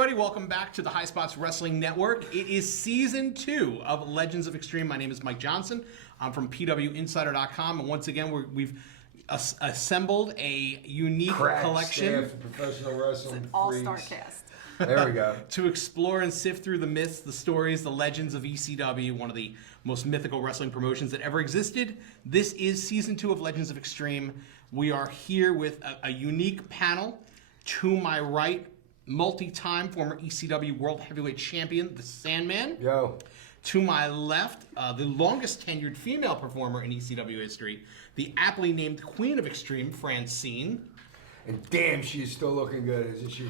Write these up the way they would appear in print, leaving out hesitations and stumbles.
everybody. Welcome back to the High Spots Wrestling Network. It is Season 2 of Legends of Extreme. My name is Mike Johnson. I'm from PWInsider.com, and once again, we've assembled a unique collection. Staff, professional wrestling all-star freaks. cast. There we go. To explore and sift through the myths, the stories, the legends of ECW, one of the most mythical wrestling promotions that ever existed. This is Season 2 of Legends of Extreme. We are here with a unique panel. To my right, multi-time former ECW World Heavyweight Champion, the Sandman. Yo. To my left, the longest tenured female performer in ECW history, the aptly named Queen of Extreme, Francine. And damn, she's still looking good, isn't she?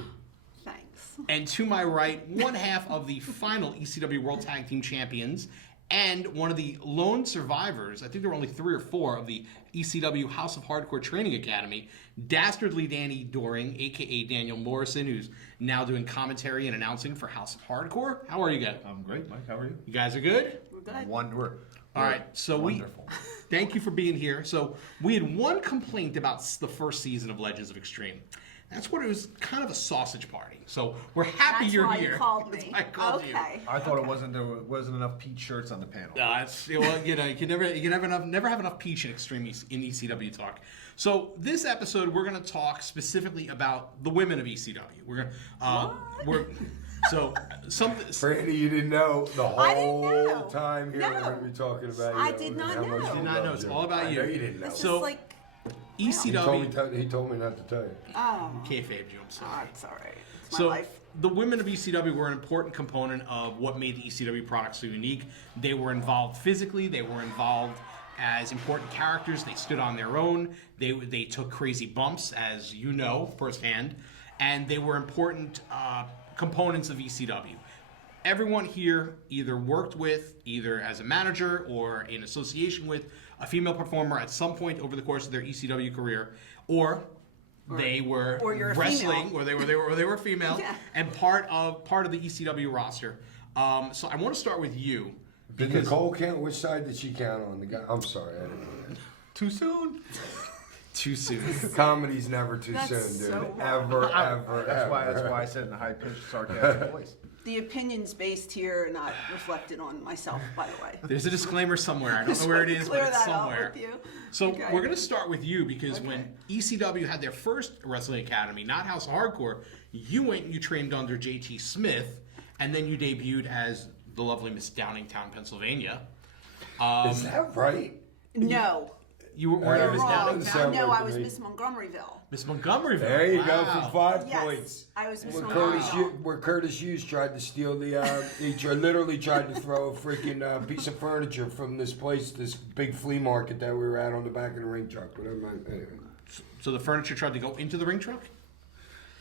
Thanks. And to my right, one half of the final ECW World Tag Team Champions and one of the lone survivors, I think there were only 3 or 4, of the ECW House of Hardcore Training Academy, Dastardly Danny Doring, a.k.a. Daniel Morrison, who's now doing commentary and announcing for House of Hardcore. How are you guys? I'm great, Mike. How are you? You guys are good? We're good. All right, so wonderful. Thank you for being here. So we had one complaint about the first season of Legends of Extreme. That's what it was, kind of a sausage party. So we're happy That's you're why here. You called me. That's why I called you. Okay. I thought there wasn't enough Pete shirts on the panel. It's, well, you know, you can never have enough peach in extreme in ECW talk. So this episode, we're going to talk specifically about the women of ECW. Brandy, you didn't know the I didn't whole know. time here No. we're going to be talking about you. I did not how much know. you Did not know. love It's you. all about I you. know you didn't know. This So- is like, ECW. He told me not to tell you. oh, Kayfabe you, I'm sorry. it's all right. It's my So life. the women of ECW were an important component of what made the ECW product so unique. They were involved physically. They were involved as important characters. They stood on their own. They took crazy bumps, as you know firsthand, and they were important components of ECW. Everyone here either worked with, either as a manager or in association with, a female performer at some point over the course of their ECW career, or they were or you're a wrestling, female. or they were female, Yeah. and part of the ECW roster. So I want to start with you. Did Nicole count? Which side did she count on? The guy? I'm sorry, I didn't know that. Too soon? Too soon. Comedy's never too That's soon, dude. so Ever. That's why I said in a high-pitched, sarcastic voice. The opinions based here are not reflected on myself, by the way. There's a disclaimer somewhere. I don't know where it is, but Clear it's that out somewhere. with you. So Okay. we're going to start with you because when ECW had their first wrestling academy, not House of Hardcore, you went and you trained under JT Smith, and then you debuted as the lovely Miss Downingtown, Pennsylvania. Is that right? No. You were You're Miss wrong. Downingtown? Sound No, like I was me. Miss Montgomeryville. Miss Montgomeryville. There you go Wow. for 5 Yes, points. I was Miss Where Montgomeryville. Curtis Hughes tried to steal literally tried to throw a freaking piece of furniture from this place, this big flea market that we were at on the back of the ring truck. But anyway. So the furniture tried to go into the ring truck?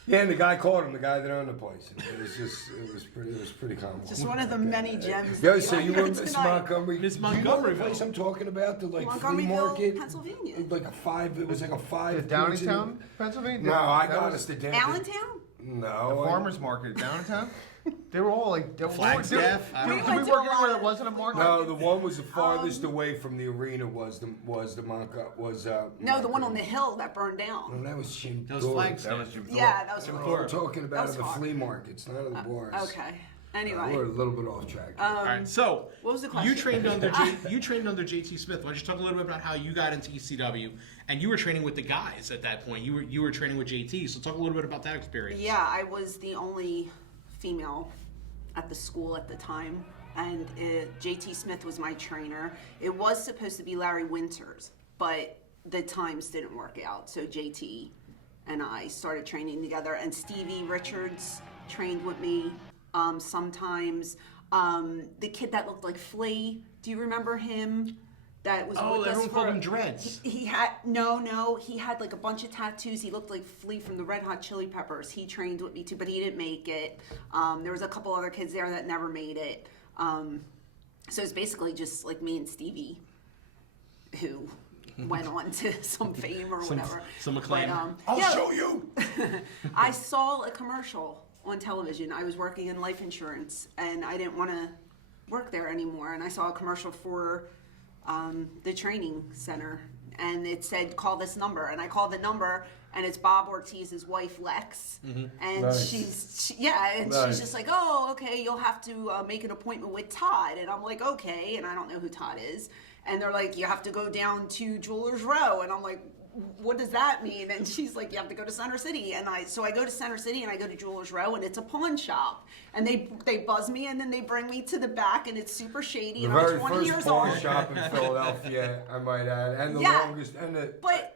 Yeah, and the guy caught him, the guy that owned the place. It was pretty common. Just one of the many gems. Yo, that so we you are were Miss tonight. Montgomery. Miss Do you know the Montgomeryville. place I'm talking about? The like flea Montgomeryville, market, Pennsylvania. like a 5. It was like a 5. Downtown, Pennsylvania? No, I That got was us to down. Allentown? No, the farmer's market downtown. They were all like Flagstaff? I don't Did know. we went to work a anywhere lot that wasn't a market? No, the one was the farthest away from the arena was the No, the one on the hill that burned No, down. that was Jim. That was Dore. Flagstaff. That was Jim Thorpe. Yeah, that was Jim fun. Thorpe. I'm talking about That the was flea markets, not of the bars. Okay. Anyway. We're a little bit off track. All right, so What was the you question? trained under JT Smith. Why don't you talk a little bit about how you got into ECW, and you were training with the guys at that point. You were training with JT. So talk a little bit about that experience. Yeah, I was the only female at the school at the time, and JT Smith was my trainer. It was supposed to be Larry Winters, but the times didn't work out, so JT and I started training together, and Stevie Richards trained with me sometimes. The kid that looked like Flea, do you remember him? That was Oh, with us everyone called for- him Dreads. He had he had like a bunch of tattoos. He looked like Flea from the Red Hot Chili Peppers. He trained with me too, but he didn't make it. There was a couple other kids there that never made it. So it's basically just like me and Stevie, who went on to some fame or whatever. some acclaim. I'll yeah, show you. I saw a commercial on television. I was working in life insurance, and I didn't want to work there anymore. And I saw a commercial for the training center, and it said, call this number. And I called the number, and it's Bob Ortiz's wife Lex, and Nice. she's Nice. just like, oh, okay, you'll have to make an appointment with Todd, and I'm like, okay, and I don't know who Todd is, and they're like, you have to go down to Jewelers Row, and I'm like, what does that mean? And she's like, you have to go to Center City. And so I go to Center City and I go to Jewelers Row, and it's a pawn shop. And they buzz me, and then they bring me to the back, and it's super shady. The And I'm very 20 first years pawn old. shop in Philadelphia, I might add, and the Yeah. longest, and But-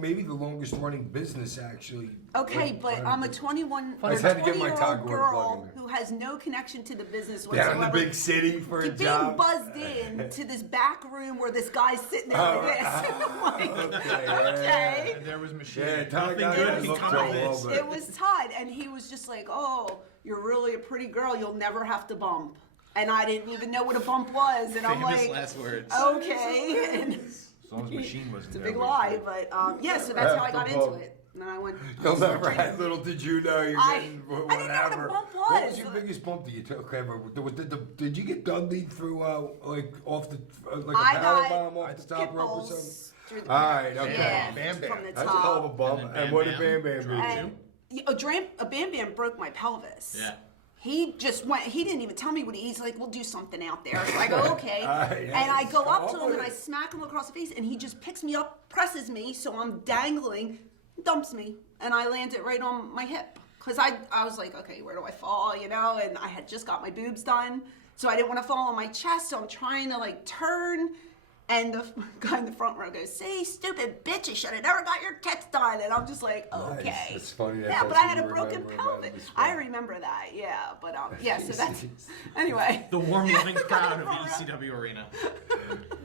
maybe the longest running business actually. Okay, Like, but I'm a 21 I or just had to get my 20-year-old Tog Ward plug girl in there. who has no connection to the business down whatsoever. in the big city for a being job. buzzed in to this back room where this guy's sitting there like this. And I'm like, okay. And there was machine. Yeah, Todd Nothing got good it. can Looked come a of little this. bit. It was Todd, and he was just like, "Oh, you're really a pretty girl. You'll never have to bump." And I didn't even know what a bump was, and I'm Famous like, last words. "Okay." And As long as machine wasn't it's a there. big we- lie, but yeah. So that's how I got Have to into bump. it. And then I went. You'll never had little did you know you're I- getting I whatever. didn't know what a bump What was was. your biggest bump that you took? Okay, but did you get Dudley through like off the like a I power got bomb off the top rope or something? Kipples through the All right, okay. Yeah, Bam Bam. from the That's a hell of a top. bump. And then And Bam what did Bam Bam Bam do? dropped And a Bam Bam broke my pelvis. Yeah. He just went. He didn't even tell me what he's like. We'll do something out there. So I go okay, Yeah, and I go up to come him on and I with it. smack him across the face, and he just picks me up, presses me, so I'm dangling, dumps me, and I landed right on my hip. Cause I was like, okay, where do I fall? You know, and I had just got my boobs done, so I didn't want to fall on my chest. So I'm trying to like turn. And the guy in the front row goes, "See, stupid bitch, you should have never got your tits done." And I'm just like, Nice. okay. It's funny that yeah, that's but I what had a you broken remember about pelvis. this I one. remember that, yeah. But yeah, so that's anyway. The warm, loving crowd of Front row. ECW arena.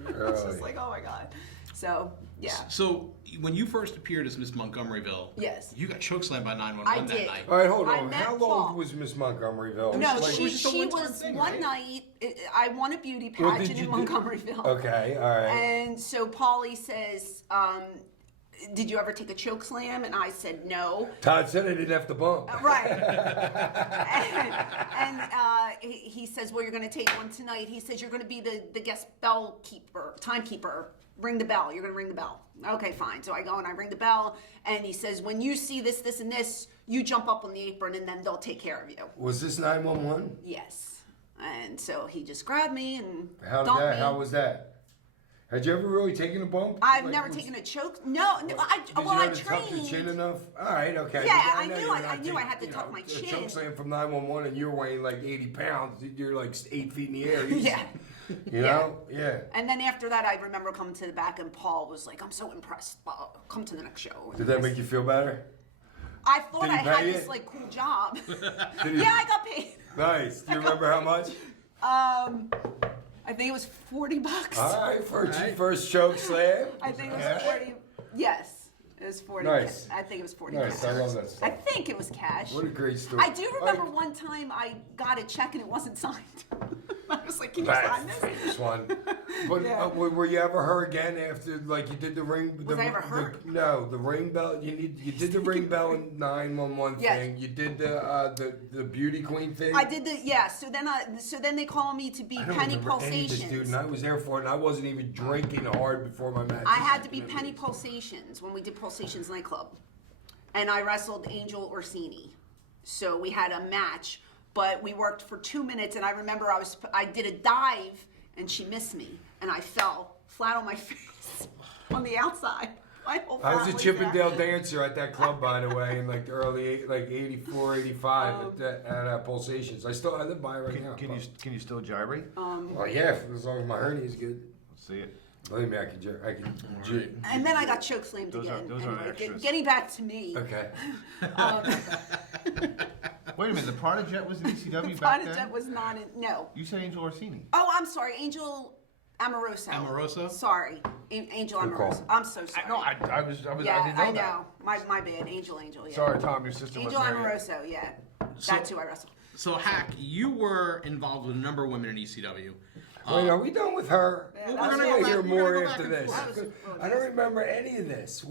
It's just like, oh my god. So yeah, So when you first appeared as Miss Montgomeryville, Yes. you got chokeslammed by 911 I that did. night. All right, hold I on. met How long Paul. was Miss Montgomeryville? no, Like- she just a one-time was thing, one right? night. I won a beauty What did pageant you in do? Montgomeryville. Okay, all right. And so Paulie says, "Did you ever take a choke slam?" And I said no. Todd said I didn't have to bump. Right. and he says, well, you're going to take one tonight. He says, you're going to be the guest bell keeper, timekeeper. Ring the bell. You're going to ring the bell. Okay, fine. So I go and I ring the bell. And he says, when you see this, this, and this, you jump up on the apron and then they'll take care of you. Was this 911? Yes. And so he just grabbed me and How dumped did that? me. How was that? Had you ever really taken a bump? I've Like, never was- taken a choke. No, Did I you well, I have to tuck your chin trained. enough? All right, okay. Yeah, I know knew you're I not knew I taking, had to you tuck know, my a chin. choke slam from 911 and you're weighing like 80 pounds. You're like 8 feet in the air. easy. Yeah. You know? Yeah. And then after that, I remember coming to the back, and Paul was like, "I'm so impressed. Come to the next show." Did that make you feel better? I thought Did I he had pay this you? like cool job. Did he- Yeah, I got paid. Nice. Do you remember how much? I think it was $40. All right, first choke slam. I think it was 40. Yes, it was 40. Nice. I think it was 40 Nice. cash. I love that stuff. I think it was cash. What a great story. I do remember Like, one time I got a check and it wasn't signed. I was like, "Can you sign That's this?" this one. But Yeah. were you ever her again after like you did the ring? Was I ever her? No, the ring bell. You did the ring bell and 911 Yes. thing. You did the beauty queen thing. I did the yeah. So then they call me to be I don't Penny remember any of this, Pulsations. dude, and I was there for it, and I wasn't even drinking hard before my match. I had to be Penny Pulsations when we did Pulsations nightclub, and I wrestled Angel Orsini. So we had a match, but we worked for 2 minutes, and I remember I did a dive, and she missed me, and I fell flat on my face on the outside. My whole I was a front Chippendale there. dancer at that club, by the way, in like the early, like 84, 85 at Pulsations. I live by it right now. Can you still gyrate? Oh yeah, as long as my hernia is good. Let's see it. Believe me, I can. And then I got choke slammed Those are- again. those are Anyway, extras. getting back to me. Okay. Wait a minute, the Prodigy was in ECW back Prodigy then? was not in. No. You said Angel Orsini. Oh, I'm sorry, Angel Amoroso. Amoroso? Sorry, Angel Good call. Amoroso. I'm so sorry. No, I Yeah, didn't know I that. know. My bad. Angel. Yeah. Sorry, Tom, your sister Angel wasn't there yet. Amoroso. Yeah. That's who I wrestled. So, Hack, you were involved with a number of women in ECW. Wait, are we done with her? Yeah, I that's want it. to hear We're gonna more go back after and this. forth. I don't remember any of this. So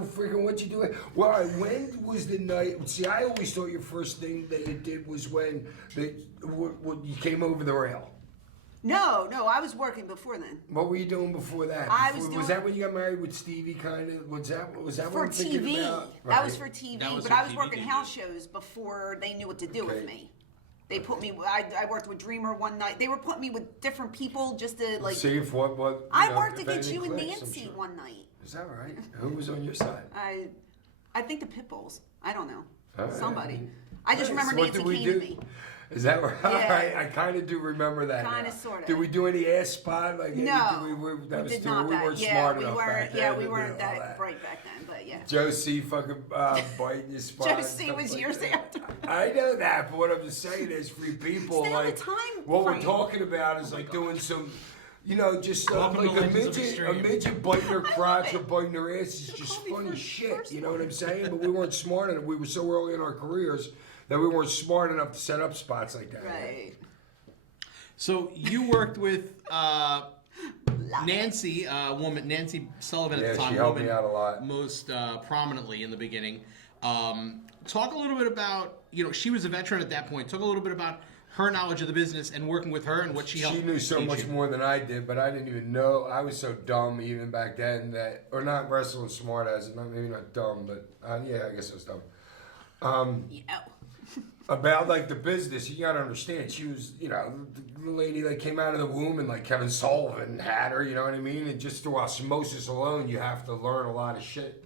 freaking what you doing? Well, when was the night? See, I always thought your first thing that you did was when you came over the rail. No, I was working before then. What were you doing before that? Was that when you got married with Stevie? Kind of. Was that For what I'm thinking TV. about? That was for TV, That was but for I was TV working debut. house shows before they knew what to do with Okay. me. They put me. I worked with Dreamer one night. They were putting me with different people just to like. See if what you I know, worked if against anything you and clicks, I'm Nancy sure. one night. Is that right? Who was on your side? I think the Pitbulls. I don't know. All right. Somebody. I just All right, remember so what Nancy did we came do? to me. Is that right? Yeah. I kind of do remember that. Kinda, now. sorta. Did we do any ass spot? Like No, that we was did too, not. we weren't Yeah, smart we enough weren't. back Yeah, then we to weren't do all that bright back then. But yeah. Joe C. fucking biting your spot. Joe and C. stuff was like years that. after. I know that, but what I'm just saying is, for you people, Stay on the like time what we're frame. talking about is like doing some. You know, just Welcome like to a Legends of midget Extreme. biting her crotch it. or biting her ass is just call me funny first shit. You know what I'm one. saying? But we weren't smart enough. We were so early in our careers that we weren't smart enough to set up spots like that. Right. So you worked with Nancy, Nancy Sullivan at Yeah, the time. she helped woman me out a lot. Most prominently in the beginning. Talk a little bit about, she was a veteran at that point. Talk a little bit about her knowledge of the business and working with her and what she helped. She knew so teach much you. more than I did, but I didn't even know. I was so dumb even back then that, or not wrestling smart as it, maybe not dumb, but yeah, I guess I was dumb. Yeah. About like the business, you gotta understand. She was, the lady that came out of the womb, and like Kevin Sullivan had her. You know what I mean? And just through osmosis alone, you have to learn a lot of shit.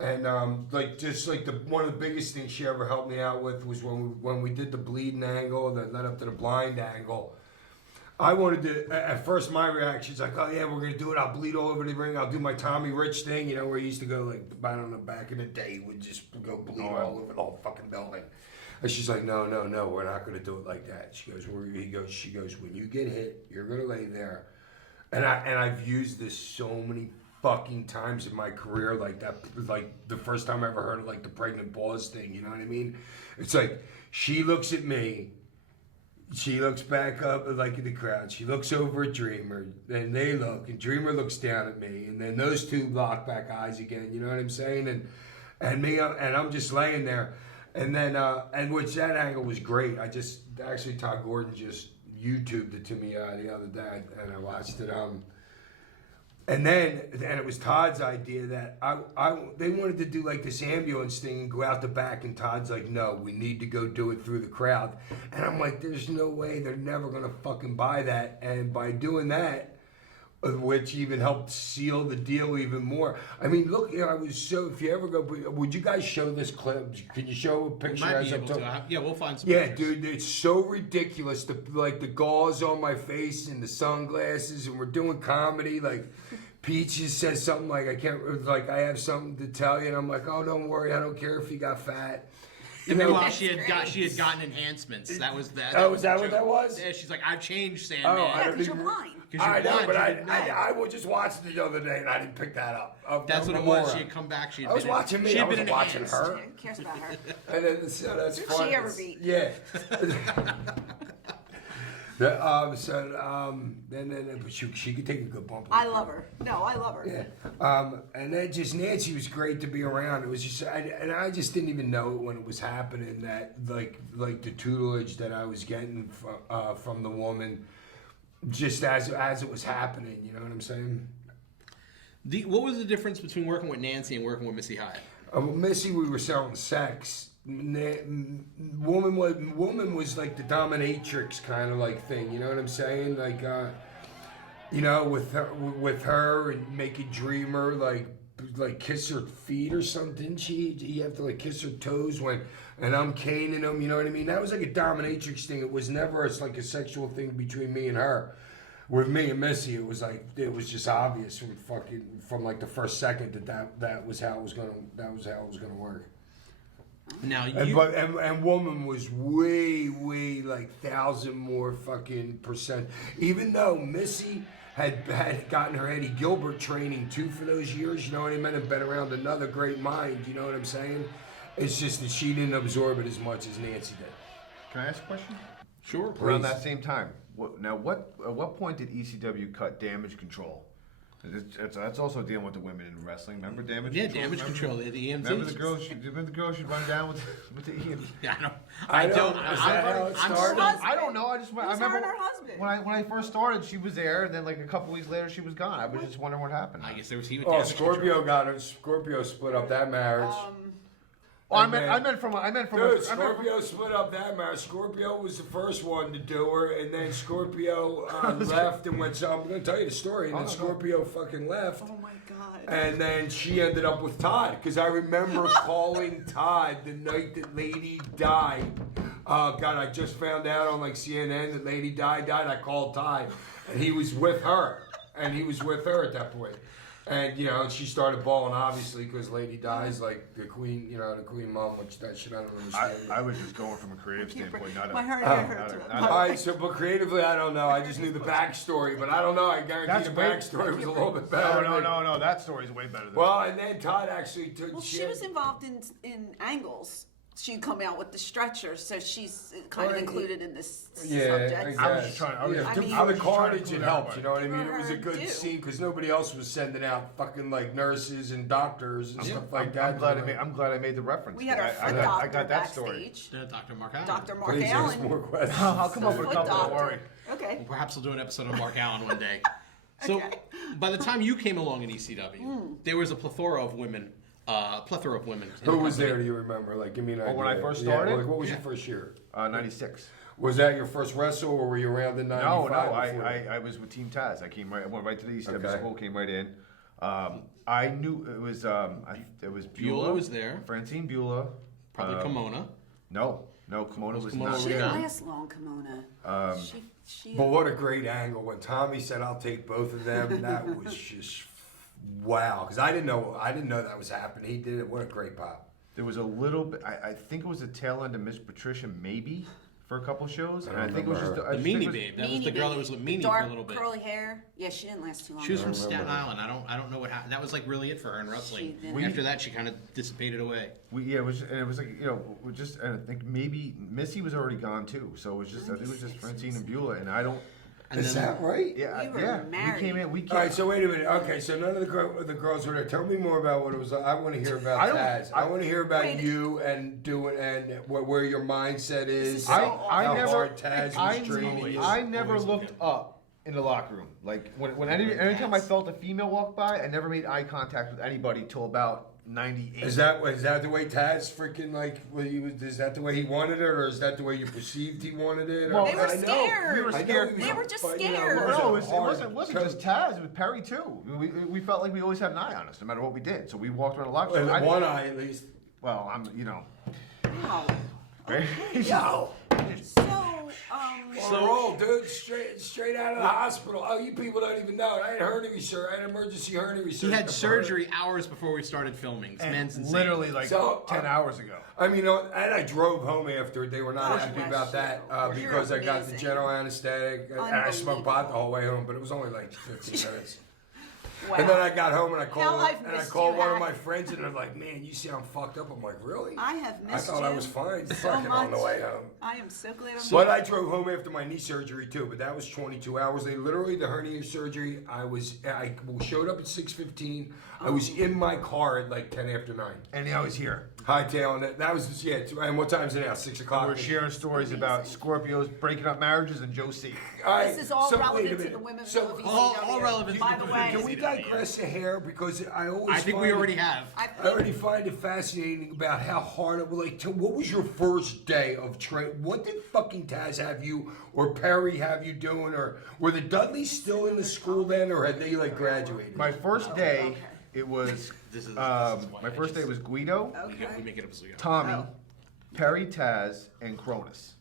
And like just like one of the biggest things she ever helped me out with was when we did the bleeding angle that led up to the blind angle. I wanted to. At first, my reaction's like, "Oh yeah, we're gonna do it. I'll bleed all over the ring. I'll do my Tommy Rich thing, where he used to go like back on the back in the day, would just go bleed all over the whole fucking building." And she's like, "No, we're not gonna do it like that." She goes, she goes, "When you get hit, you're gonna lay there." And I've used this so many fucking times in my career, like that, like the first time I ever heard of like the pregnant pause thing. You know what I mean? It's like she looks at me. She looks back up like in the crowd. She looks over at Dreamer, then they look, and Dreamer looks down at me, and then those two lock back eyes again. You know what I'm saying? And me, and I'm just laying there, and then and which that angle was great. I just actually Todd Gordon just YouTubed it to me the other day, and I watched it. And it was Todd's idea that they wanted to do like this ambulance thing and go out the back, and Todd's like, "No, we need to go do it through the crowd." And I'm like, "There's no way, they're never gonna fucking buy that." And by doing that, which even helped seal the deal even more. I mean, look, I was so. If you ever go, would you guys show this clip? Can you show a picture? Might as be I'm able talking? to. Yeah, we'll find some Yeah, pictures. dude, it's so ridiculous. The gauze on my face and the sunglasses, and we're doing comedy. Like, Peaches says something like, I have something to tell you, and I'm like, "Oh, don't worry, I don't care if you got fat." And meanwhile, she had gotten enhancements. That was that. Oh, was that the what joke. that was? Yeah, she's like, "I've changed, Sandman." Oh, I Yeah, don't because you're even- blind. 'Cause I you're know, blind, but you didn't know. I was just watching the other day, and I didn't pick that up. That's what it was. She had come back. She had I was been watching me. She I had been wasn't watching enhanced. her. Who cares about her? And then so that's Who'd fun. she ever beat? Yeah. Then she could take a good bump. I love her. No, I love her. Yeah. And then just Nancy was great to be around. It was just, I just didn't even know it when it was happening that like the tutelage that I was getting from the woman, just as it was happening. You know what I'm saying? What was the difference between working with Nancy and working with Missy Hyatt? Missy, we were selling sex. Woman was like the dominatrix kind of like thing. You know what I'm saying? Like, with her and making Dreamer like kiss her feet or something. You have to like kiss her toes and I'm caning them. You know what I mean? That was like a dominatrix thing. It was never like a sexual thing between me and her. With me and Missy, it was just obvious from like the first second that was how it was gonna work. Now And woman was way like 1,000 more fucking percent. Even though Missy had gotten her Eddie Gilbert training too for those years, you know what I mean, and been around another great mind, you know what I'm saying? It's just that she didn't absorb it as much as Nancy did. Can I ask a question? sure. Around that same time, at what point did ECW cut Damage Control? That's also dealing with the women in wrestling. Remember damage? Yeah, control? damage Remember- control. The EMTs. Remember the girl? Remember the girl? She'd run down with the EMT. Yeah, I know. I know. don't. Is that how it I'm started? still- I don't know. I It was her and her husband. when I first started, she was there, and then like a couple weeks later, she was gone. I was just wondering what happened. I guess there was Oh, damage Scorpio control. Scorpio split up that marriage. Oh, I And meant from Dude, Scorpio split up that marriage. Scorpio was the first one to do her, and then Scorpio left and went. So I'm going to tell you the story. And then Scorpio fucking left. Oh my god. And then she ended up with Todd, because I remember calling Todd the night that Lady died. God, I just found out on like CNN that Lady died. I called Todd, and he was with her, at that point. And she started bawling, obviously, because Lady dies like the queen, the queen mom, which that shit I don't understand. I was just going from a creative standpoint, not a. My heart hurts. All right, so but creatively, I don't know. I just knew the backstory, but I don't know. I guarantee the backstory was a little bit better. No. That story's way better than. Well, and then Todd actually took. Well, she was involved in angles. She'd come out with the stretcher, so she's kind of included in this subject. I was just trying. I was just- I mean- for the trying to carnage, include it helped. everybody. You know what I mean? Give It was a her good due. scene because nobody else was sending out fucking like nurses and doctors and stuff like that. I'm glad I made the reference. We had our I foot got doctor that story. backstage. Dr. Mark Allen. Dr. Mark Please ask more Allen. questions. I'll come up with a Foot couple. Don't doctor. worry. Okay. Well, perhaps we'll do an episode of Mark Allen one day. So, Okay. by the time you came along in ECW, there was a plethora of women. In Who the was company. there? Do you remember? Like, give me an idea. when I first Yeah, started? like, what was your first year? 96. Was that your first wrestle, or were you around in '95? No, I was with Team Taz. I went right to the ECW Okay. school, came right in. I knew it was it was Beulah was there. Francine Beulah. Probably Kimona. No, Kimona was Kimona not She was there. didn't Yeah. last long, Kimona. She But what a great angle when Tommy said, "I'll take both of them." That was just wow, because I didn't know that was happening. He did it. What a great pop. There was a little bit. I think it was the tail end of Miss Patricia, maybe for a couple shows, and I don't think it was just remember The I just think Meanie it was- Babe. That was the girl that was with Meanie dark, for a little bit. curly hair. Yeah, she didn't last too long. She was from remember Staten her. Island. I don't know what happened. That was like really it for her in wrestling. She didn't. After that, she kind of dissipated away. it was like and I think maybe Missy was already gone too, so it was just I think it was just Francine and Beulah, and I don't. And Is then, that right? We were yeah. married. We came All right, so wait a minute. Okay, so none of the girls were there. Tell me more about what it was like. I want to hear about Taz. I want to hear about Wait. you and where your mindset is. is so how never, hard Taz was training you. I never looked up in the locker room. Like anytime I felt a female walk by, I never made eye contact with anybody till about 98. Is that the way Taz freaking like? Is that the way he wanted it, or is that the way you perceived he wanted it? Well, They were I know. scared. We were I know scared. he was They were just but, you know, scared. it No, was it a hard wasn't coach. just Taz. It was Perry too. We felt like we always had an eye on us, no matter what we did. So we walked around the locker room. Well, one eye at least. Well, I'm Wow. right? Yo. So, Roll, dude, straight out of the hospital. Oh, you people don't even know. I had hernia surgery. I had emergency hernia surgery. he had surgery hours before we started filming. This man's insane. literally like So, 10 hours ago. I mean, and I drove home after. They were not God happy bless about you. that You're because I got the amazing. general anesthetic. And I smoked pot the whole way home, but it was only like 15 minutes. wow. And then I got home and I How called I've missed you, one of Hack. my friends and they're like, "Man, you sound fucked up." I'm like, "Really?" I have I missed thought you I was fine so fucking on the much. way home. I am so glad I'm But I drove home after my knee surgery too. But that was 22 hours. They literally the hernia surgery. I showed up at 6:15. I was in my car at like 10 after 9. And now he's here. Hightailing it. That was and what time is it now? 6 o'clock. We're sharing stories about Scorpios breaking up marriages and Joe C. This is all relevant to the women of ECW. all relevant to By the the women. way, Can we digress a hair because I always I think find we already have. I already find it fascinating about how hard it was. Like, what was your first day of train? What did fucking Taz have you or Perry have you doing? Or were the Dudleys still in the school then, or had they like graduated? My first day, it was This is my first day was Guido, We make it up as we go. Tommy, Perry, Taz, and Cronus.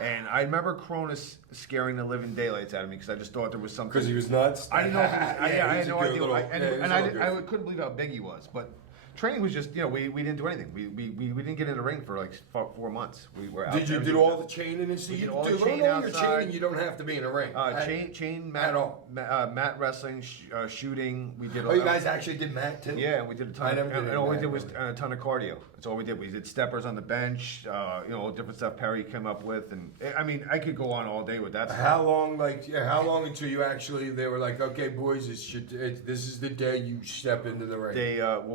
And I remember Cronus scaring the living daylights out of me because I just thought there was something. Because he was nuts. I didn't know if he was, I had no idea. I And I couldn't believe how big he was. But Training was just, we didn't do anything. We didn't get in the ring for like 4 months. We were out. Did you do all the chaining and stuff? We did You all the do chain all your outside. chaining. You don't have to be in a ring. Chain mat, at all. mat wrestling, shooting. We did. Oh, you guys actually did mat too? Yeah, we did a ton. I never did and any all we mat, did was never. a ton of cardio. That's all we did. We did steppers on the bench. Different stuff Perry came up with, and I mean, I could go on all day with that stuff. How long, how long until you actually, they were like, okay, boys, this is the day you step into the ring?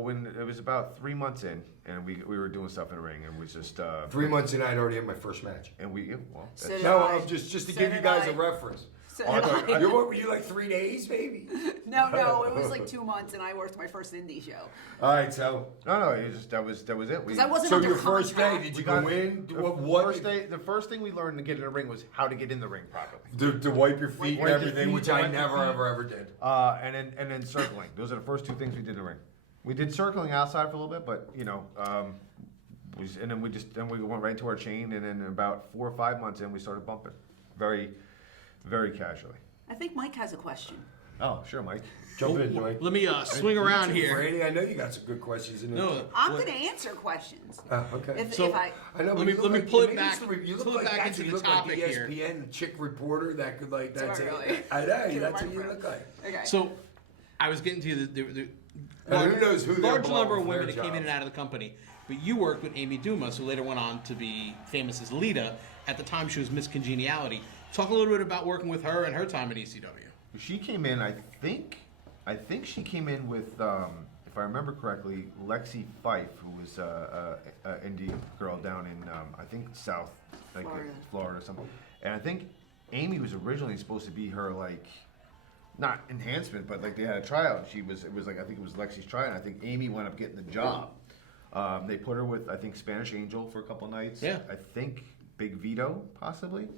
When it was about 3 months in, and we were doing stuff in the ring, and we just 3 months in, I'd already had my first match. and we So that's- did No, I. just to So give you did guys I. a reference. So I did thought- I. What were you like 3 days, maybe? No, it was like 2 months, and I worked my first indie show. All right, so no, it was just that was it. Because I wasn't so under your first day, contract. did you We go got- in? The first thing we learned to get in the ring was how to get in the ring properly. To wipe your feet and Wipe your everything, feet, which I wipe your never, feet. ever did. And then circling. Those are the first 2 things we did in the ring. We did circling outside for a little bit, but and then we went right into our chain, and then about 4 or 5 months in, we started bumping, very, very casually. I think Mike has a question. Oh, sure, Mike. Jump in, Mike. Let me swing around here. Randy, I know you got some good questions in there. No, I'm going to answer questions. Okay. If So- I. I know. Let but me- you look let me like- pull it maybe back- it's the- You look pull it like back that's into what the you look like, topic here. ESPN chick reporter that could like. That's Not it. really. I know. Get That's a what you microphone. look like. Okay. So, I was getting to the And who knows who they're large number of blowing for women their that came in and jobs. out of the company. But you worked with Amy Dumas, who later went on to be famous as Lita. At the time, she was Miss Congeniality. Talk a little bit about working with her and her time at ECW. She came in, I think she came in with, if I remember correctly, Lexi Fife, who was a indie girl down in, I think South, like Florida or something. And I think Amy was originally supposed to be her, like, not enhancement, but like they had a tryout. It was like, I think it was Lexi's tryout. And I think Amy wound up getting the job. They put her with, I think, Spanish Angel for a couple nights. Yeah. I think Big Vito, possibly.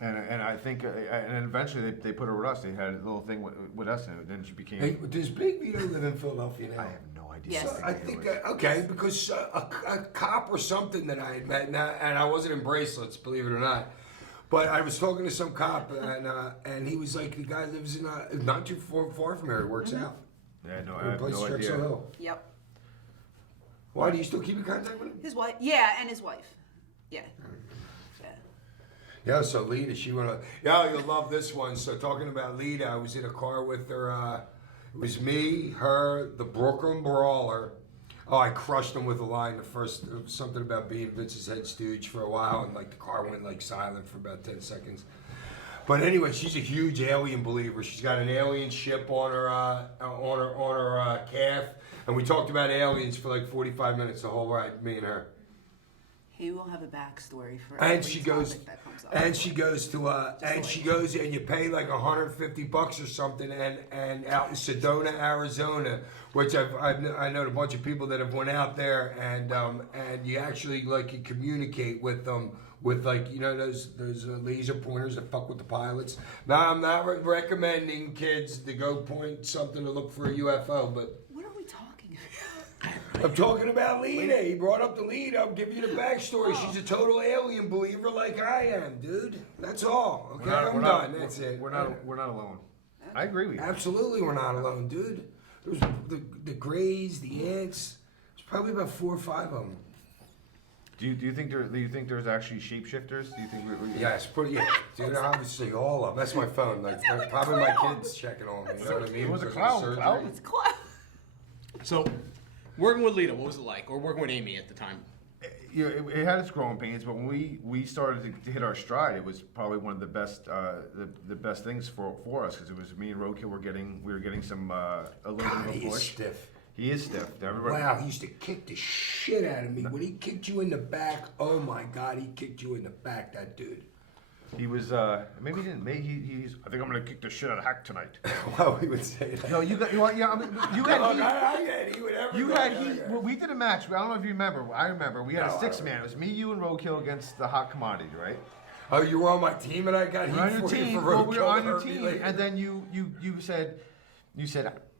And I think, and then eventually they put her with us. They had a little thing with us, and then she became. Hey, does Big Vito live in Philadelphia now? I have no idea. Yes. I think okay, because a cop or something that I had met, and I wasn't in bracelets, believe it or not. But I was talking to some cop, and he was like, the guy lives in not too far from here. He works out. Yeah, no, In I a have place no Drexel idea. Hill. Yep. Why do you still keep in contact with him? His wife. Yeah, and his wife. Yeah. Yeah. Yeah, so Lita, she went. Yeah, you'll love this one. So talking about Lita, I was in a car with her. It was me, her, the Brooklyn Brawler. Oh, I crushed him with a line. The first something about being Vince's head stooge for a while, and like the car went like silent for about 10 seconds. But anyway, she's a huge alien believer. She's got an alien ship on her calf, and we talked about aliens for like 45 minutes the whole ride, me and her. He will have a backstory for And every she goes, topic that comes up. and she goes to, and she goes, and you pay like $150 or something, and out in Sedona, Arizona, which I know a bunch of people that have went out there, and you actually like you communicate with them with like those laser pointers that fuck with the pilots. Now I'm not recommending kids to go point something to look for a UFO, but. What are we talking about? I'm talking about Lita. He brought up the Lita. I'll give you the backstory. She's a total alien believer like I am, dude. That's all. Okay, I'm done. That's it. We're not alone. I agree with you. Absolutely, we're not alone, dude. There was the Greys, the Ants. There's probably about 4 or 5 of them. Do you think there's actually shapeshifters? Do you think we Yes, dude. Obviously, all of them. That's my phone. Like sounds like a probably my clown. kids checking on me. You know what I mean? It was a Because of clown, surgery. clown. It's close. So, working with Lita, what was it like? Or working with Amy at the time? it had its growing pains, but when we started to hit our stride, it was probably one of the best the best things for us because it was me and Roadkill we were getting some a little God, bit of he a is push. stiff. He is stiff. Everybody. Wow, he used to kick the shit out of me. When he kicked you in the back, oh my God, he kicked you in the back, that dude. He was maybe he didn't. Maybe he's. I think I'm gonna kick the shit out of Hack tonight. Wow, he would say that. No, you got. Yeah, I mean, you had. Look, Heat. I get he would ever You go had there, heat. yeah. Well, we did a match. I don't know if you remember. I remember. We had No, a I 6-man. It was me, you, and Roadkill against the Hot Commodity, right? Oh, you were on my team and I got We were on heat your for you team. for Well, we were Roadkill on to your hurt me team, later. and then you said,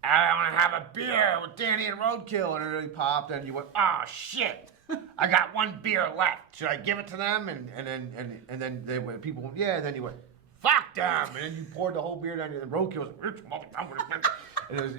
I want to have a beer with Danny and Roadkill, and it really popped, and you went, oh shit, I got 1 beer left. Should I give it to them? And then they went, people went, yeah. And then you went, fuck. damn, and then you poured the whole beer down, and roadkill was, and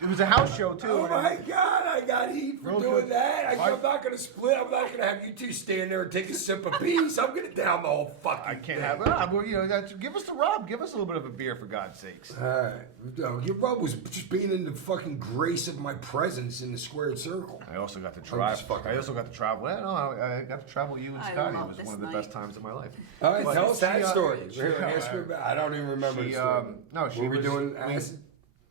it was a house show too. Oh and my God, I got heat for Real doing good. that. I'm not going to split. I'm not going to have you two stand there and take a sip apiece. I'm going to down the whole fucking I can't thing. have it. Well, you know, give us the rub. Give us a little bit of a beer for God's sakes. All right. Your rub was just being in the fucking grace of my presence in the squared circle. I also got to just drive. fucking- I also got to travel. Well, no, I got to travel you and I Scotty. It love was this one of the night. best times of my life. All right, But tell us that she, story. she- Ask her about, I don't even remember she, the story. no, she Were we was- doing we- acid?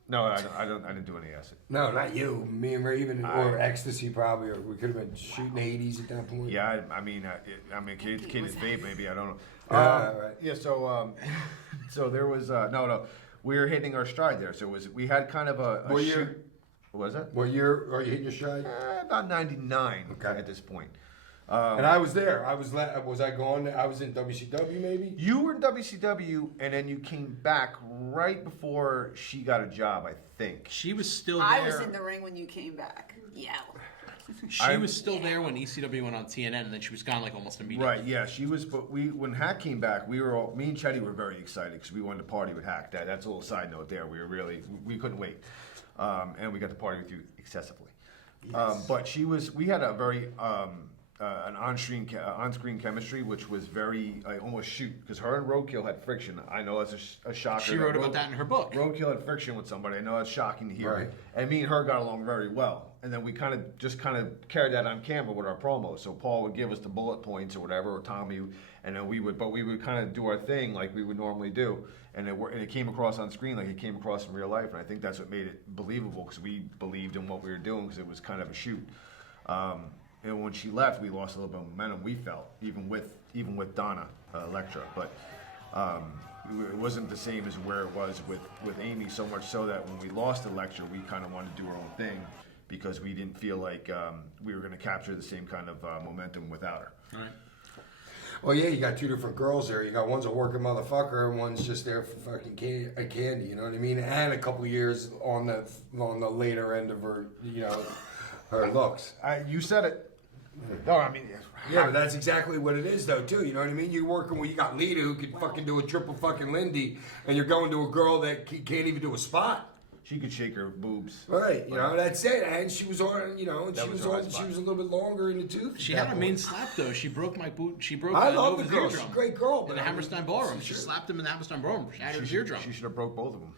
No, I didn't do any acid. No, not you. Me and Raven, or ecstasy probably, or we could have been shooting 80s at that point. Yeah, I mean, kid is vape, maybe. I don't know. Right. Yeah, so so there was no. We were hitting our stride there. So we had kind of a What shoot. year? What was that? What year are you hitting your stride? About 99 Okay. at this point. And I was there. Was I going? I was in WCW maybe. You were in WCW, and then you came back right before she got a job, I think. She was still there. I was in the ring when you came back. Yeah. She was still there when ECW went on TNN, and then she was gone like almost immediately. Right, yeah, she was. But when Hack came back, me and Chetty were very excited because we wanted to party with Hack. That's a little side note there. We couldn't wait, and we got to party with you excessively. Yes. But we had a very an on-screen chemistry, which was very almost shoot because her and Roadkill had friction. I know that's a shocker. She wrote about that in her book. Roadkill had friction with somebody. I know that's shocking to hear. Right. And me and her got along very well. And then we kind of carried that on camera with our promos. So Paul would give us the bullet points or whatever, or Tommy, and then we would kind of do our thing like we would normally do. And it came across on screen like it came across in real life. And I think that's what made it believable because we believed in what we were doing because it was kind of a shoot. And when she left, we lost a little bit of momentum. We felt even with Donna Electra, but it wasn't the same as where it was with Amy. So much so that when we lost Electra, we kind of wanted to do our own thing because we didn't feel like we were going to capture the same kind of momentum without her. All right. Well, yeah, you got two different girls there. You got one's a working motherfucker, and one's just there for fucking candy. You know what I mean? And a couple years on the later end of her, her looks. You said it. No, I mean, Yeah, but that's exactly what it is, though, too. You know what I mean? You're working where you got Lita who can fucking do a triple fucking Lindy, and you're going to a girl that can't even do a spot. she could shake her boobs. Right, that's it. And she was on, and That she was was her on. hot She spot. was a little bit longer in the tooth. She at had that a mean point. slap though. She broke my boot. She broke I love the Nova's girl. eardrum. She's a great girl. In But the I mean, Hammerstein Ballroom. She sure. slapped him in the Hammerstein Ballroom. Shattered his eardrum. She should have broke both of them.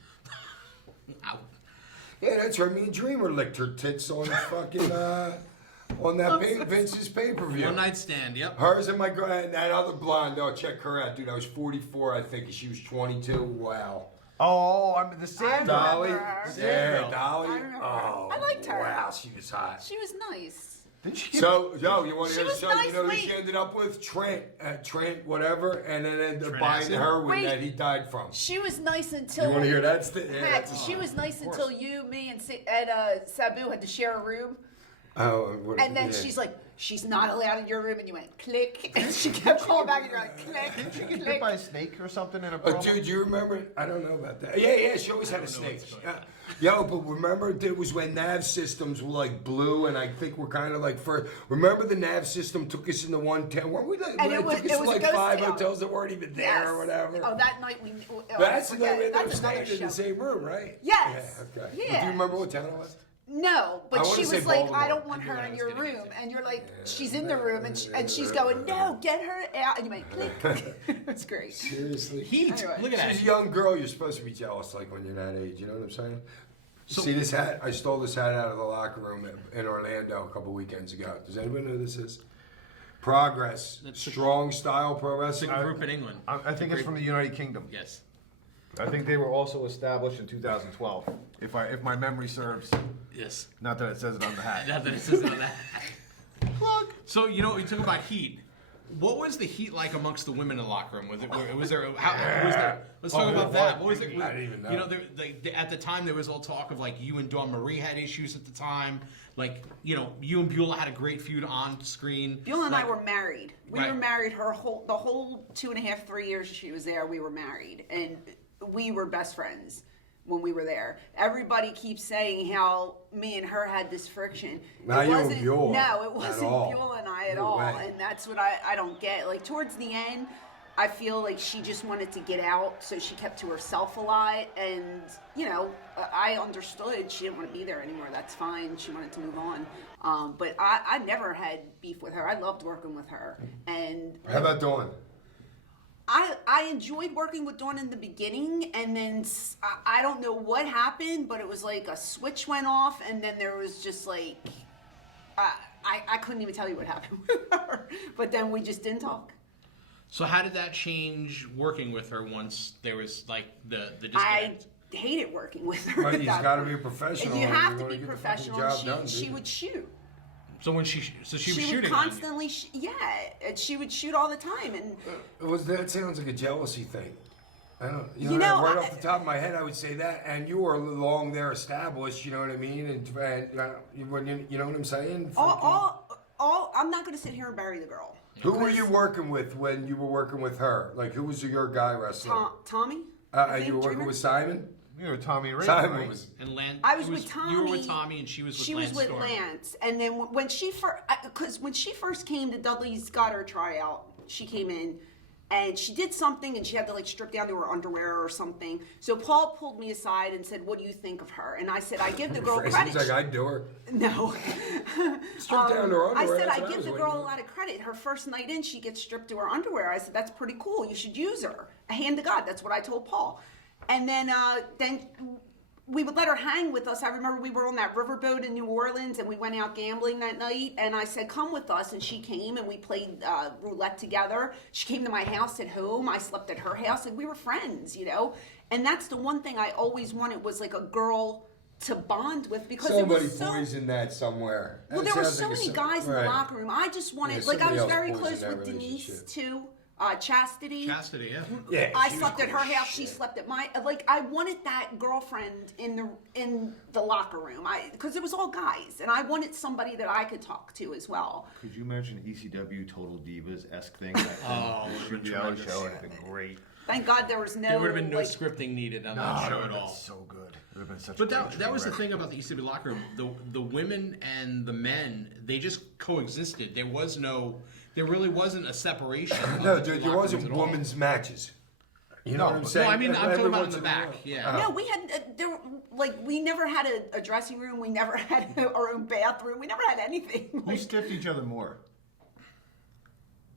Ow. Yeah, that's right. Me and Dreamer licked her tits on fucking on that Vince's pay-per-view. One night stand. Yep. Hers and my and that other blonde. Oh, check her out, dude. I was 44, I think, and she was 22. Wow. Oh, I'm the same. Dolly. her. Yeah, girl. Dolly. I remember her. Oh, I liked her. Wow, she was hot. She was nice. Didn't she get So, yo, you want to She hear was something? nice, You know who wait. she ended up with? Trent, whatever, and then ended up Trent buying the Acid? heroin Wait. that he died from. She was nice until. You want to hear that? Max, she was nice until you, me, and Sabu had to share a room. Oh, what, And then yeah. she's like, she's not allowed in your room, and you went click, and she kept calling back, and you're like click, Didn't she get bit click. by a snake or something in a Oh, promo? dude, do you remember? I don't know about that. Yeah, she always had a snake. Yo, but remember, it was when nav systems were like blue, and I think we're kind of like first. Remember, the nav system took us into 110. Weren't we like? And it took was- us it to was a like ghost 5 town. hotels that weren't even there Yes. or whatever. Oh, that night we. That's forget. another. They were That's another staying in the show. same room, right? Yes. Yeah. Okay. Yeah. But do you remember what town it was? No, I but wanna she say was like, Baltimore. I don't want I knew her what I in was your gonna get room, to. and you're like, she's in the room, and she's going, no, get her out, and you went click. It's great. Seriously. Heat. Anyway. Look at She's a that. young girl. You're supposed to be jealous, like when you're that age. You know what I'm saying? So- See this hat? I stole this hat out of the locker room in Orlando a couple weekends ago. Does anybody know who this is? Progress, That's a- strong style pro It's a wrestling. group in England. I think it's from the United Kingdom. Yes. I think they were also established in 2012, if my memory serves. Yes. Not that it says it on the hat. Not that it says it on that. So you talk about heat. What was the heat like amongst the women in the locker room? Was there? Let's talk about that. What was it? I didn't even know. At the time there was all talk of like you and Dawn Marie had issues at the time. Like you and Beulah had a great feud on screen. Beulah and I Like, were married. We Right. were married the whole 2.5, 3 years she was there. We were married, and we were best friends when we were there. Everybody keeps saying how me and her had this friction. Not It you and wasn't- Beulah No, it at wasn't all. Beulah and I at No all, way. and that's what I don't get. Like towards the end, I feel like she just wanted to get out, so she kept to herself a lot. And, you know, I understood she didn't want to be there anymore. That's fine. She wanted to move on. But I never had beef with her. I loved working with her. And How about Dawn? I enjoyed working with Dawn in the beginning, and then I don't know what happened, but it was like a switch went off, and then there was just like, I couldn't even tell you what happened with her. But then we just didn't talk. So how did that change working with her once there was like the I disconnect? hated working with her. Right, at you've that got to point. be a professional. You if have to wanna be get the fucking professional. job done, She dude. would shoot. So when she was She would shooting constantly, and she would shoot all the time. And That sounds like a jealousy thing. I don't, You know, right off the top of my head, I would say that. And you were long there established, you know what I mean? And you know what I'm saying? I'm not going to sit here and bury the girl. Who were you working with when you were working with her? Like, who was your guy wrestler? Tommy? And you were working with Simon? You know, Tommy Ray. Simon right? was. and Lance. I was with Tommy. You were with Tommy, and she was with She Lance was with Storm. Lance, and then when she first came to Dudley's got her tryout, she came in, and she did something, and she had to like strip down to her underwear or something. So Paul pulled me aside and said, "What do you think of her?" And I said, "I give the girl He's credit." like, I'd do her. No. Stripped down to her I underwear. said, that's I what give was the waiting girl a on. lot of credit. Her first night in, she gets stripped to her underwear. I said, that's pretty cool. You should use her. A hand to God. That's what I told Paul. And then we would let her hang with us. I remember we were on that riverboat in New Orleans, and we went out gambling that night. And I said, come with us. And she came, and we played roulette together. She came to my house at home. I slept at her house, and we were friends, you know. And that's the one thing I always wanted was like a girl to bond with, because Somebody it was so... poisoned that somewhere. Well, That there were sounds so like many a- guys in the right. locker room. I just wanted, Yeah, like, I was somebody very else close poisoned with that Denise relationship. too. Chastity. Chastity, yeah. Yeah, I she was slept at cool her as house. She shit. slept at my. Like, I wanted that girlfriend in the locker room. Because it was all guys, and I wanted somebody that I could talk to as well. Could you imagine ECW Total Divas-esque thing? Oh, it would've been reality tremendous. show would have been great. Thank God there was no. There would have been no like, scripting needed on No, that it show would at have all. been so good. It would have been such. But a that was the thing about the ECW locker room. The women and the men, they just coexisted. There really wasn't a separation. of No, the two dude, there locker wasn't rooms at all. women's matches. You know No, what I'm but- saying? No, I mean, I'm Every talking about once in the a back, while. yeah. No, we had we never had a dressing room. We never had our own bathroom. We never had anything. Who Like, stiffed each other more?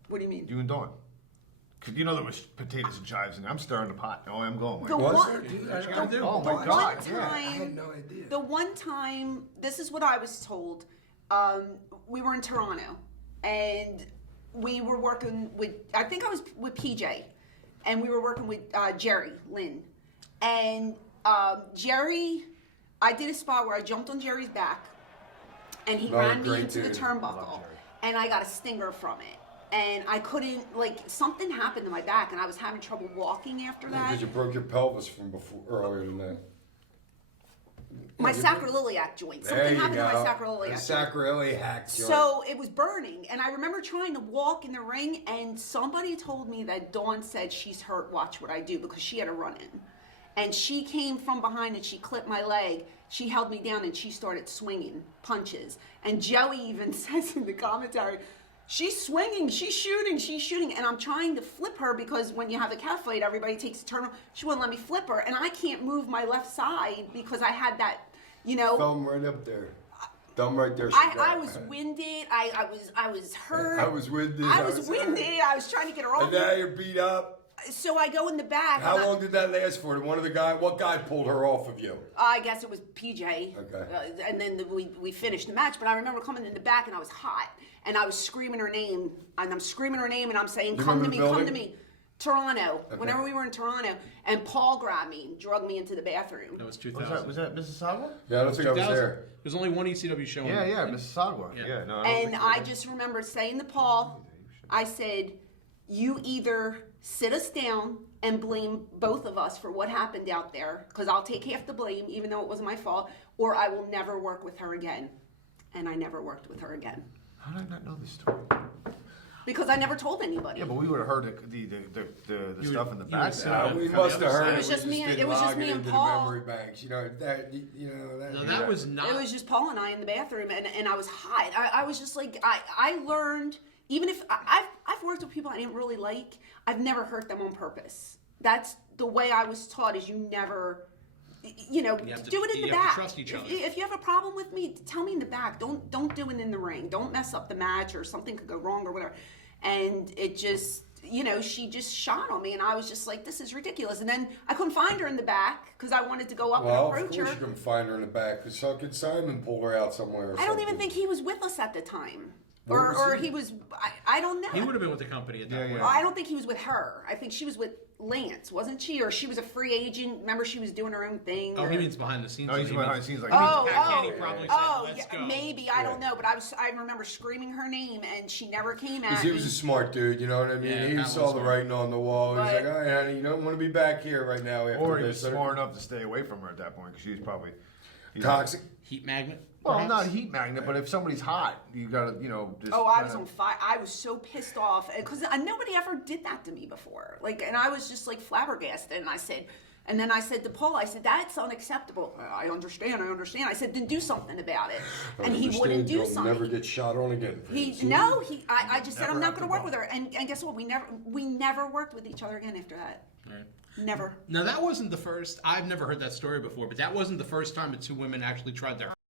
what do you mean? You and Dawn. Cause you know there was potatoes and chives in there. I'm stirring the pot. Oh, I'm going. The Was one- there? Dude, What you I- gotta do? Oh my The God! one Yeah. I time, had no idea. the one time, this is what I was told. We were in Toronto, and we were working with. I think I was with PJ, and we were working with Jerry Lynn, and Jerry. I did a spot where I jumped on Jerry's back, and he Oh, ran me great into the dude. turnbuckle, and I got a stinger from it. And I couldn't, like, something happened to my back, and I was having trouble walking after that. Because you broke your pelvis from before earlier than that. My sacroiliac joint. There Something you happened go. to my sacroiliac joint. Sacroiliac joint. So it was burning, and I remember trying to walk in the ring, and somebody told me that Dawn said she's hurt, watch what I do, because she had a run-in. And she came from behind and she clipped my leg. She held me down and she started swinging punches. And Joey even says in the commentary, she's swinging, she's shooting. And I'm trying to flip her because when you have a cat fight, everybody takes a turn. She wouldn't let me flip her. And I can't move my left side because I had that, you know. Thumb right up there. Thumb right there. I was winded. I was hurt. I was winded. I was winded. I was trying to get her off. And now you're beat up. So I go in the back. How and long did that last for? What guy pulled her off of you? I guess it was PJ. Okay. And then we finished the match. But I remember coming in the back and I was hot. And I was screaming her name. And I'm screaming her name and I'm saying, You come to remember me, the come to building? me. Toronto. Whenever we were in Toronto. And Paul grabbed me and drugged me into the bathroom. That was 2000. Was that Mississauga? Yeah, I don't think I was 2000. there. There's only one ECW show. Yeah, yeah, Mississauga. Yeah. Yeah, no. And I just remember saying to Paul, I said, you either sit us down and blame both of us for what happened out there, because I'll take half the blame, even though it wasn't my fault, or I will never work with her again. And I never worked with her again. How did I not know this story? Because I never told anybody. Yeah, but we would have heard the stuff in the you back. would say there. that. We must have heard It was just me and- didn't it was just log me and into Paul. The memory banks. You know that. No, that was not. It was just Paul and I in the bathroom, and I was hot. I was just like, I learned even if I've worked with people I didn't really like, I've never hurt them on purpose. That's the way I was taught. Is you never, you know, have to- do it in the you have to back. trust each other. If you have a problem with me, tell me in the back. Don't do it in the ring. Don't mess up the match or something could go wrong or whatever. And it just, you know, she just shot on me, and I was just like, this is ridiculous. And then I couldn't find her in the back because I wanted to go up Well, and of approach course her. you can find her in the back. Because fucking Simon pulled her out somewhere. Or I don't even something. think he was with us at the time. Where was Or he? he was, I don't know. He would have been with the company at that Yeah, point. yeah. I don't think he was with her. I think she was with Lance, wasn't she? Or she was a free agent. Remember, she was doing her own thing. Oh, or... he means behind the scenes. Oh, he's He behind means- the scenes like. Oh, Pat oh, Kenny probably oh, said, "Let's yeah, go." maybe I don't know, but I remember screaming her name, and she never came at Because me. he was a smart dude, you know what I mean? Yeah, he Pat saw was the smart. writing on the wall. He's But- like, all right, honey, you don't want to be back here right now. After Or he was this. smart enough to stay away from her at that point because she was probably Toxic. Heat magnet. Well, perhaps? not a heat magnet, but if somebody's hot, you gotta, you know, just. Oh, I was kinda- on fire. I was so pissed off because nobody ever did that to me before. Like, and I was just like flabbergasted. And then I said to Paul, I said, that's unacceptable. I understand. I said, then do something about it. And he wouldn't do You'll something. never get shot on again. I just said Never I'm not have going to to work bump. with her. And guess what? We never worked with each other again after that. Right. Never. Now that wasn't the first. I've never heard that story before, but that wasn't the first time the two women actually tried to